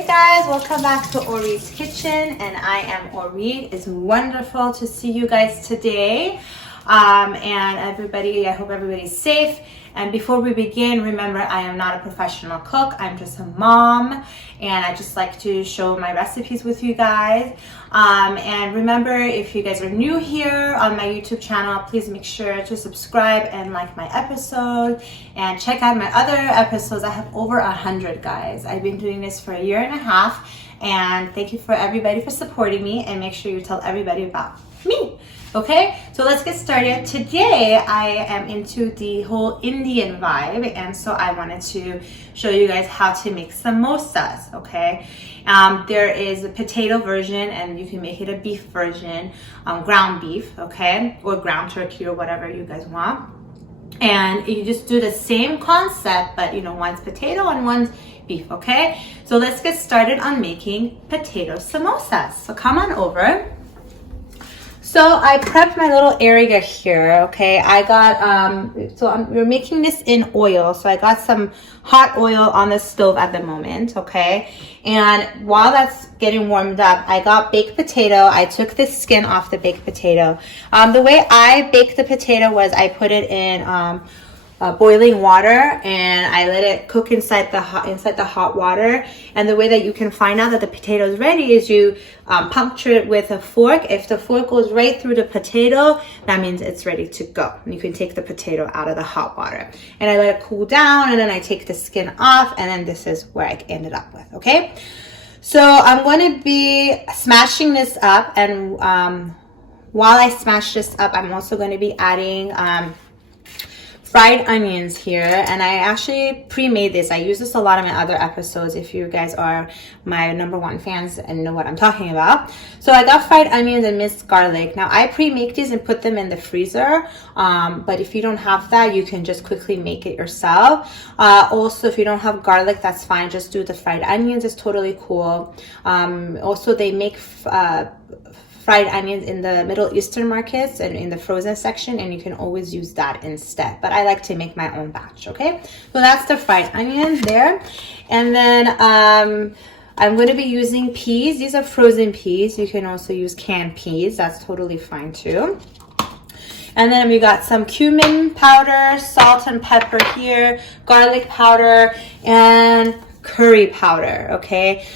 Hey guys, welcome back to Orit's Kitchen, and I am Orit. It's wonderful to see you guys today. And everybody, I hope everybody's safe. And before we begin, remember I am not a professional cook. I'm just a mom, and I just like to show my recipes with you guys. And remember, if you guys are new here on my YouTube channel, please make sure to subscribe and like my episode and check out my other episodes. I have over 100, guys. I've been doing this for a year and a half, and thank you for everybody for supporting me, and make sure you tell everybody about me. Okay, so let's get started. Today I am into the whole Indian vibe, and so I wanted to show you guys how to make samosas. Okay, there is a potato version, and you can make it a beef version, ground beef, okay, or ground turkey or whatever you guys want. And you just do the same concept, but you know, one's potato and one's beef. Okay, so let's get started on making potato samosas. So come on over. So I prepped my little area here, okay? I got, we're making this in oil. So I got some hot oil on the stove at the moment, okay? And while that's getting warmed up, I got baked potato. I took the skin off the baked potato. The way I baked the potato was I put it in boiling water, and I let it cook inside the hot water. And the way that you can find out that the potato is ready is you puncture it with a fork. If the fork goes right through the potato, that means it's ready to go. And you can take the potato out of the hot water. And I let it cool down, and then I take the skin off, and then this is where I ended up with, okay? So I'm going to be smashing this up, and while I smash this up, I'm also going to be adding fried onions here, and I actually pre-made this. I use this a lot in my other episodes if you guys are my #1 fans and know what I'm talking about. So I got fried onions and minced garlic. Now I pre-make these and put them in the freezer, but if you don't have that, you can just quickly make it yourself. Also, if you don't have garlic, that's fine. Just do the fried onions. It's totally cool. Also, they make fried onions in the Middle Eastern markets and in the frozen section, and you can always use that instead, but I like to make my own batch. Okay, so that's the fried onions there. And then I'm going to be using peas. These are frozen peas. You can also use canned peas. That's totally fine too. And then we got some cumin powder, salt and pepper here, garlic powder, and curry powder. Okay,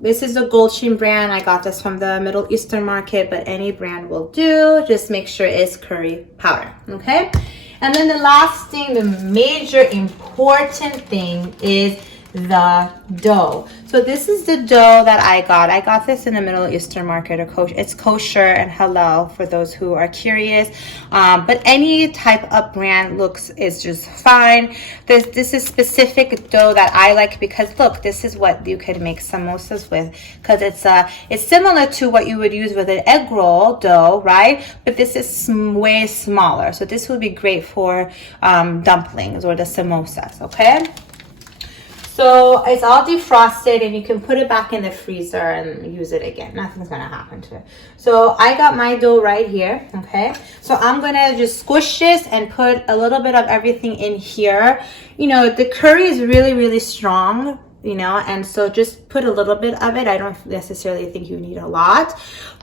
this is a Gold Chain brand. I got this from the Middle Eastern market, but any brand will do. Just make sure it's curry powder, okay? And then the last thing, the major important thing is the dough. So this is the dough that I got. I got this in the Middle Eastern market. It's kosher and halal for those who are curious. But any type of brand is just fine. This is specific dough that I like because look, this is what you could make samosas with, because it's similar to what you would use with an egg roll dough, right? But this is way smaller. So this would be great for dumplings or the samosas, okay? So it's all defrosted, and you can put it back in the freezer and use it again. Nothing's gonna happen to it. So I got my dough right here, okay? So I'm gonna just squish this and put a little bit of everything in here. You know, the curry is really, really strong, you know, and so just put a little bit of it. I don't necessarily think you need a lot,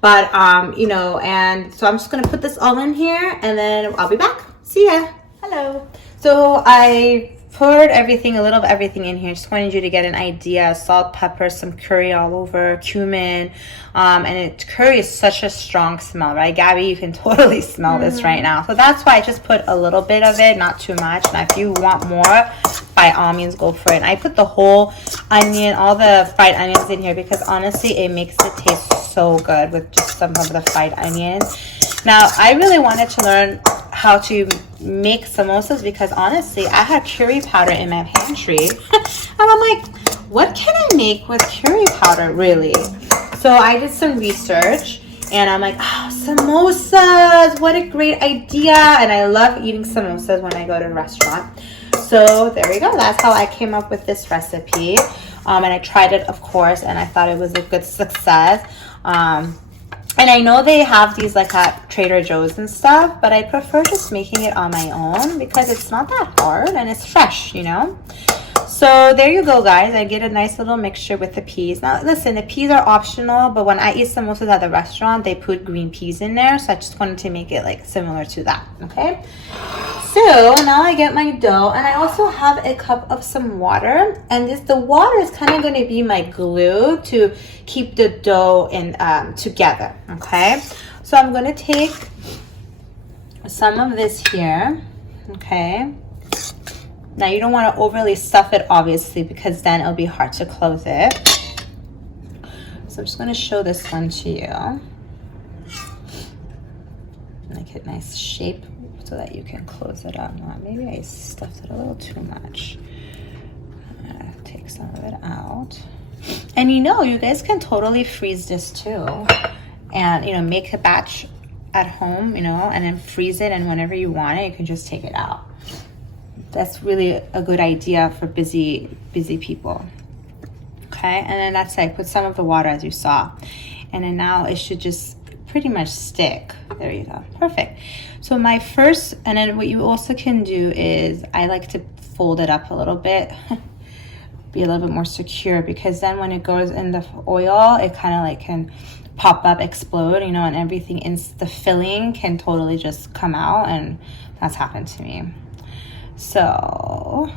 but you know, and so I'm just gonna put this all in here, and then I'll be back. See ya. Hello. So I poured a little of everything in here. Just wanted you to get an idea. Salt, pepper, some curry all over, cumin, and curry is such a strong smell, right, Gabby? You can totally smell this right now. So that's why I just put a little bit of it, not too much. Now, if you want more, by all means, go for it. And I put the whole onion, all the fried onions in here because honestly, it makes it taste so good with just some of the fried onions. Now, I really wanted to learn how to make samosas because honestly, I had curry powder in my pantry and I'm like, what can I make with curry powder, really? So I did some research, and I'm like, oh, samosas, what a great idea. And I love eating samosas when I go to a restaurant. So there we go. That's how I came up with this recipe. And I tried it, of course, and I thought it was a good success. And I know they have these like at Trader Joe's and stuff, but I prefer just making it on my own because it's not that hard and it's fresh, you know? So there you go, guys. I get a nice little mixture with the peas. Now listen, the peas are optional, but when I eat samosas at the restaurant, they put green peas in there, so I just wanted to make it like similar to that. Okay, so now I get my dough, and I also have a cup of some water, and the water is kind of going to be my glue to keep the dough in together. Okay, so I'm going to take some of this here. Okay, now you don't want to overly stuff it, obviously, because then it'll be hard to close it. So I'm just going to show this one to you. Make it nice shape so that you can close it up. Now, maybe I stuffed it a little too much. I'm going to take some of it out. And you know, you guys can totally freeze this too. And, you know, make a batch at home, you know, and then freeze it, and whenever you want it, you can just take it out. That's really a good idea for busy people. Okay, and then that's like put some of the water as you saw, and then now it should just pretty much stick. There you go, perfect. So my first, and then what you also can do is I like to fold it up a little bit, be a little bit more secure, because then when it goes in the oil, it kind of like can pop up, explode, you know, and everything in the filling can totally just come out, and that's happened to me. So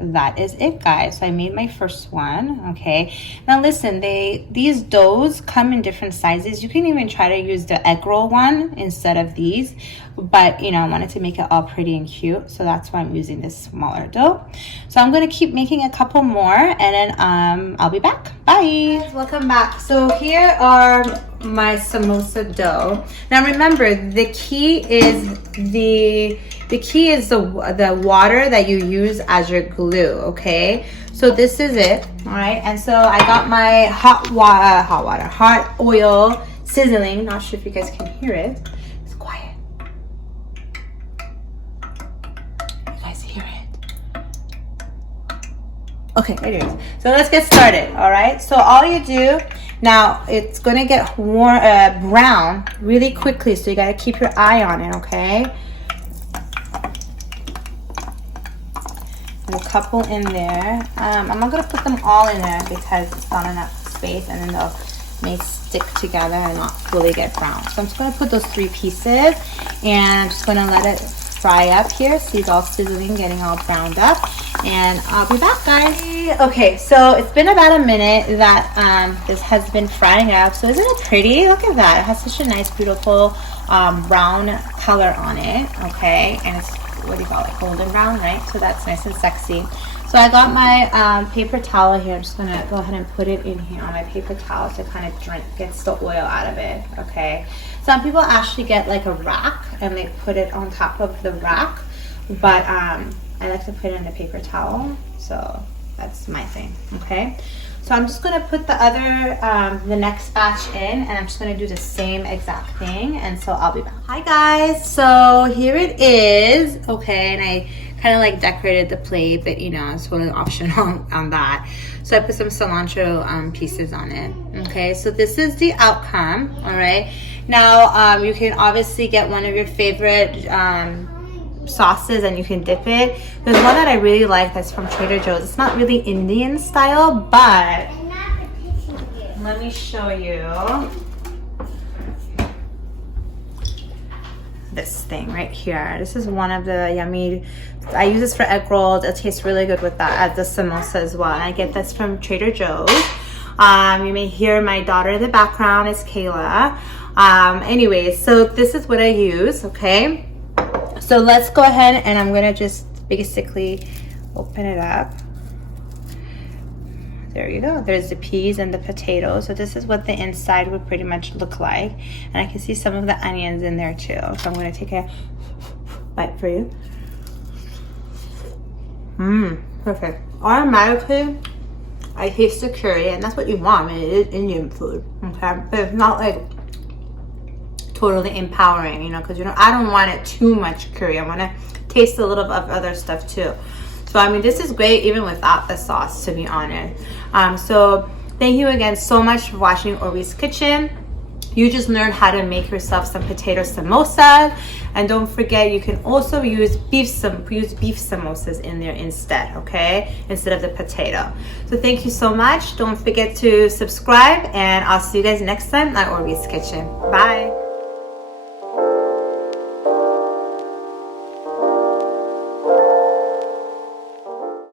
that is it, guys. So I made my first one. Okay, now listen, these doughs come in different sizes. You can even try to use the egg roll one instead of these, but you know, I wanted to make it all pretty and cute, so that's why I'm using this smaller dough. So I'm going to keep making a couple more, and then I'll be back. Bye guys, welcome back. So here are my samosa dough. Now remember, the key is the water that you use as your glue. Okay, so this is it. All right, and so I got my hot oil sizzling. Not sure if you guys can hear it. It's quiet. You guys hear it? Okay, it is. So let's get started. All right, so all you do now, it's gonna get brown really quickly, so you gotta keep your eye on it. Okay, a couple in there. I'm not gonna put them all in there because it's not enough space, and then they'll may stick together and not fully get brown. So I'm just gonna put those 3 pieces, and I'm just gonna let it fry up here. See, it's all sizzling, getting all browned up, and I'll be back, guys. Okay, so it's been about a minute that this has been frying up. So isn't it pretty? Look at that. It has such a nice, beautiful brown color on it. Okay, and it's, what do you call it, golden brown, right? So that's nice and sexy. So I got my paper towel here. I'm just gonna go ahead and put it in here on my paper towel to kind of gets the oil out of it. Okay, some people actually get like a rack and they put it on top of the rack, but I like to put it in a paper towel, so that's my thing. Okay, so I'm just gonna put the next batch in, and I'm just gonna do the same exact thing, and so I'll be back. Hi guys, so here it is. Okay, and I kind of like decorated the plate, but you know, it's totally optional on that. So I put some cilantro pieces on it. Okay, so this is the outcome. All right, now you can obviously get one of your favorite sauces and you can dip it. There's one that I really like that's from Trader Joe's. It's not really Indian style, but let me show you this thing right here. This is one of the yummy, I use this for egg rolls. It tastes really good with that, as the samosa as well. And I get this from Trader Joe's. You may hear my daughter in the background is Kayla. Anyways, so this is what I use. Okay, so let's go ahead, and I'm gonna just basically open it up. There you go. There's the peas and the potatoes. So this is what the inside would pretty much look like, and I can see some of the onions in there too. So I'm gonna take a bite for you. Perfect. Automatically, I taste the curry, and that's what you want. I mean, it is Indian food, okay? But it's not like totally empowering, you know, because you know, I don't want it too much curry. I want to taste a little bit of other stuff too. So I mean, this is great even without the sauce, to be honest. So thank you again so much for watching Orit's Kitchen. You just learned how to make yourself some potato samosa. And don't forget, you can also use beef samosas in there instead, okay? Instead of the potato. So thank you so much. Don't forget to subscribe, and I'll see you guys next time at Orit's Kitchen. Bye.